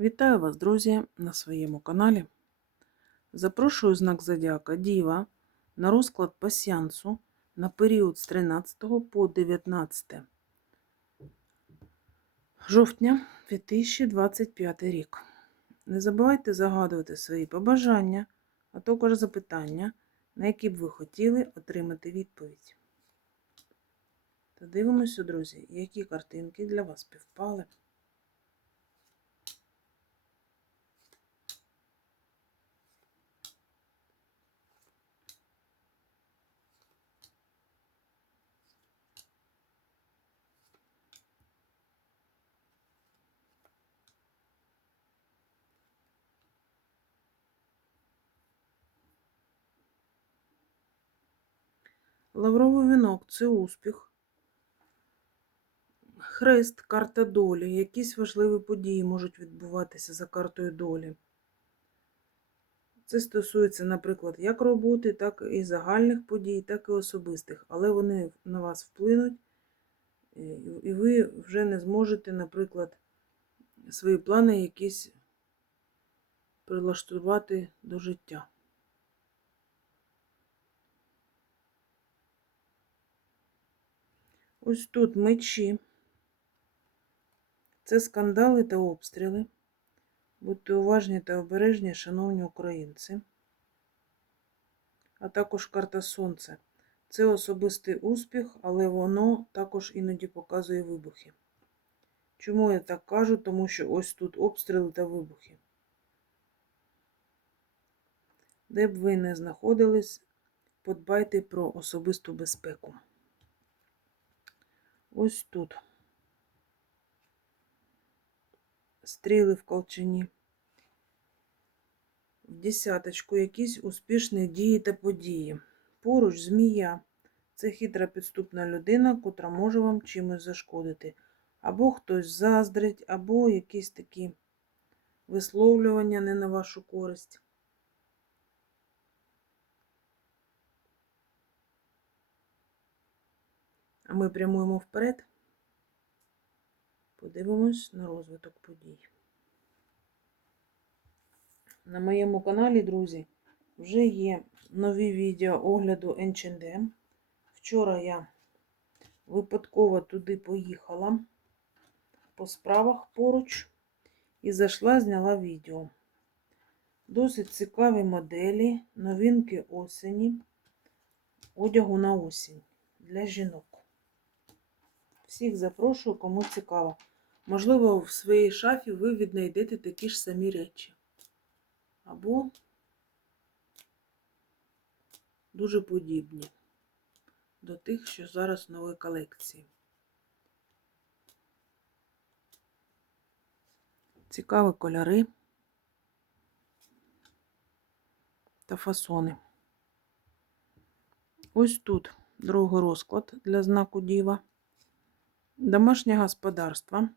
Вітаю вас, друзі, на своєму каналі. Запрошую знак Зодіака Діва на розклад пасіансу на період з 13 по 19 жовтня 2025 рік. Не забувайте загадувати свої побажання, а також запитання, на які б ви хотіли отримати відповідь. Та дивимося, друзі, які картинки для вас співпали. Лавровий вінок це успіх. Хрест, карта долі. Якісь важливі події можуть відбуватися за картою долі. Це стосується, наприклад, як роботи, так і загальних подій, так і особистих. Але вони на вас вплинуть, і ви вже не зможете, наприклад, свої плани якісь прилаштувати до життя. Ось тут мечі. Це скандали та обстріли. Будьте уважні та обережні, шановні українці. А також карта Сонця. Це особистий успіх, але воно також іноді показує вибухи. Чому я так кажу? Тому що ось тут обстріли та вибухи. Де б ви не знаходились, подбайте про особисту безпеку. Ось тут. Стріли в колчині. В десяточку якісь успішні дії та події. Поруч змія. Це хитра підступна людина, котра може вам чимось зашкодити. Або хтось заздрить, або якісь такі висловлювання не на вашу користь. Ми прямуємо вперед. Подивимось на розвиток подій. На моєму каналі, друзі, вже є нові відео огляду H&M. Вчора я випадково туди поїхала по справах поруч і зайшла, зняла відео. Досить цікаві моделі, новинки осені, одягу на осінь для жінок. Всіх запрошую, кому цікаво. Можливо, в своїй шафі ви віднайдете такі ж самі речі. Або дуже подібні до тих, що зараз в новій колекції. Цікаві кольори та фасони. Ось тут другий розклад для знаку Діва. Домашнє господарство.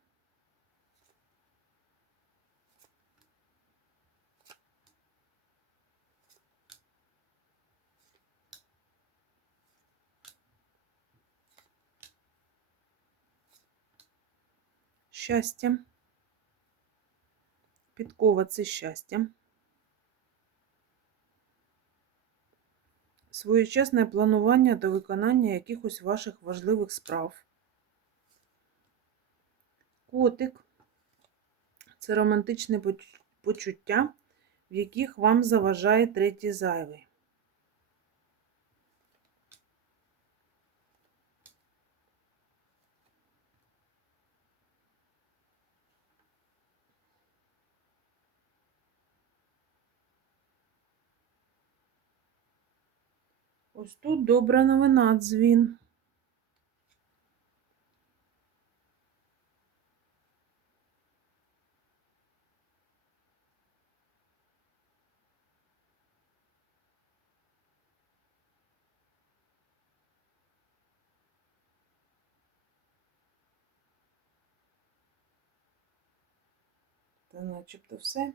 Щастя. Підкова це щастя. Своєчасне планування та виконання якихось ваших важливих справ. Котик це романтичне почуття, в яких вам заважає третій зайвий. Ось тут добра новина дзвін. Начебто все.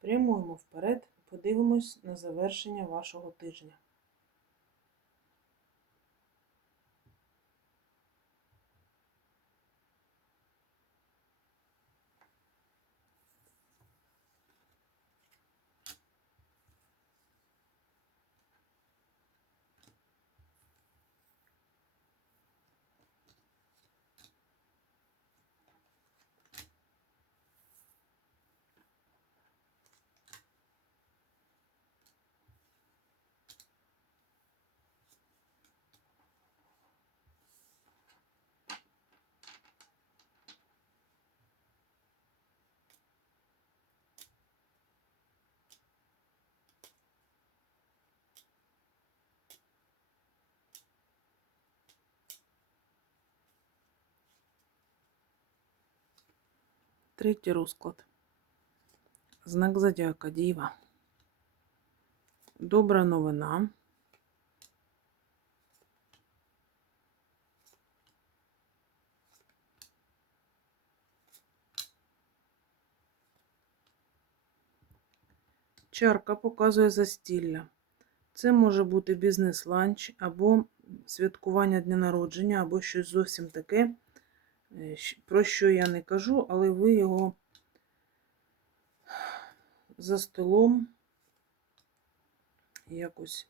Прямуємо вперед, подивимось на завершення вашого тижня. Третій розклад. Знак зодіака Діва. Добра новина. Чарка показує застілля. Це може бути бізнес-ланч або святкування дня народження, або щось зовсім таке, про що я не кажу, але ви його за столом якось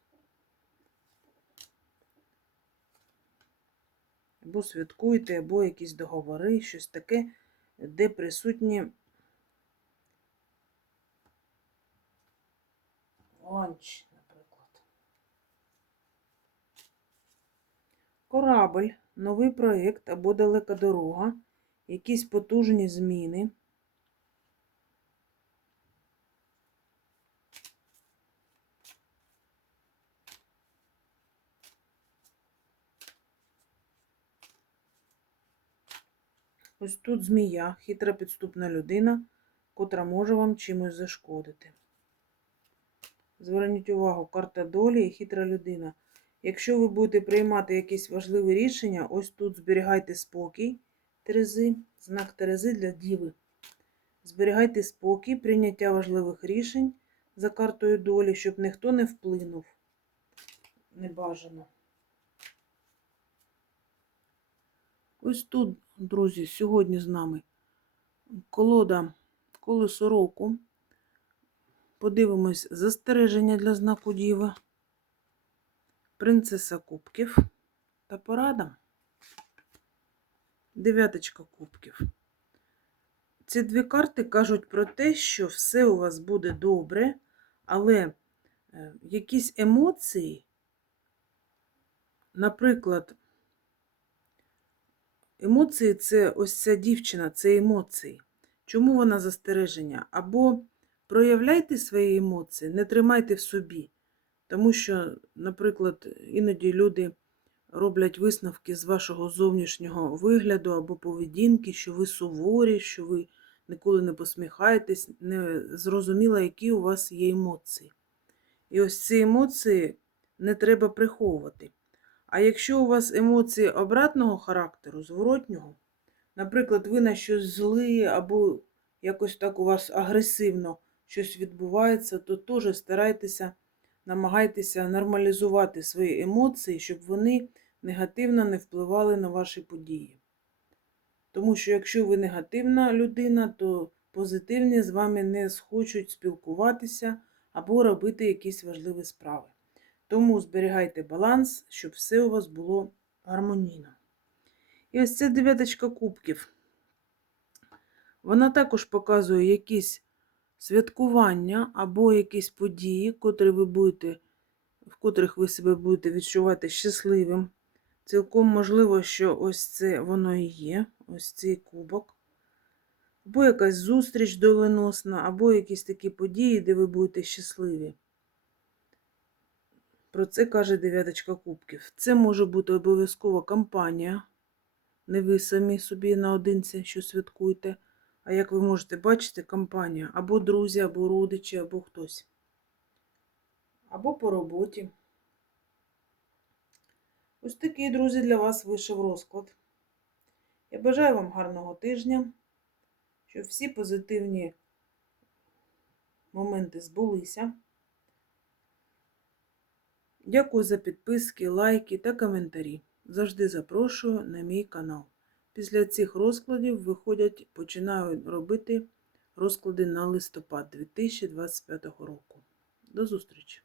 або святкуєте, або якісь договори, щось таке, де присутні ланч, наприклад. Корабль, новий проєкт або далека дорога, якісь потужні зміни. Ось тут змія, хитра підступна людина, котра може вам чимось зашкодити. Зверніть увагу, карта долі і хитра людина. Якщо ви будете приймати якісь важливі рішення, ось тут зберігайте спокій Терези, знак Терези для Діви. Зберігайте спокій, прийняття важливих рішень за картою долі, щоб ніхто не вплинув. Небажано. Ось тут, друзі, сьогодні з нами колода колесо року. Подивимось застереження для знаку Діви, принцеса кубків та порада. Дев'яточка кубків. Ці дві карти кажуть про те, що все у вас буде добре, але е, якісь емоції, наприклад, емоції це ось ця дівчина, це емоції. Чому вона застереження? Або проявляйте свої емоції, не тримайте в собі. Тому що, наприклад, іноді люди роблять висновки з вашого зовнішнього вигляду або поведінки, що ви суворі, що ви ніколи не посміхаєтесь, не зрозуміло, які у вас є емоції. І ось ці емоції не треба приховувати. А якщо у вас емоції обратного характеру, зворотнього, наприклад, ви на щось зли або якось так у вас агресивно щось відбувається, то теж старайтеся, намагайтеся нормалізувати свої емоції, щоб вони негативно не впливали на ваші події. Тому що якщо ви негативна людина, то позитивні з вами не схочуть спілкуватися або робити якісь важливі справи. Тому зберігайте баланс, щоб все у вас було гармонійно. І ось ця дев'яточка кубків. Вона також показує якісь святкування або якісь події, котрі ви будете, в котрих ви себе будете відчувати щасливим. Цілком можливо, що ось це воно і є, ось цей кубок. Або якась зустріч доленосна, або якісь такі події, де ви будете щасливі. Про це каже дев'яточка кубків. Це може бути обов'язкова кампанія. Не ви самі собі наодинці, що святкуєте. А як ви можете бачити, компанія або друзі, або родичі, або хтось. Або по роботі. Ось такий, друзі, для вас вийшов розклад. Я бажаю вам гарного тижня, щоб всі позитивні моменти збулися. Дякую за підписки, лайки та коментарі. Завжди запрошую на мій канал. Після цих розкладів виходять, починаю робити розклади на листопад 2025 року. До зустрічі!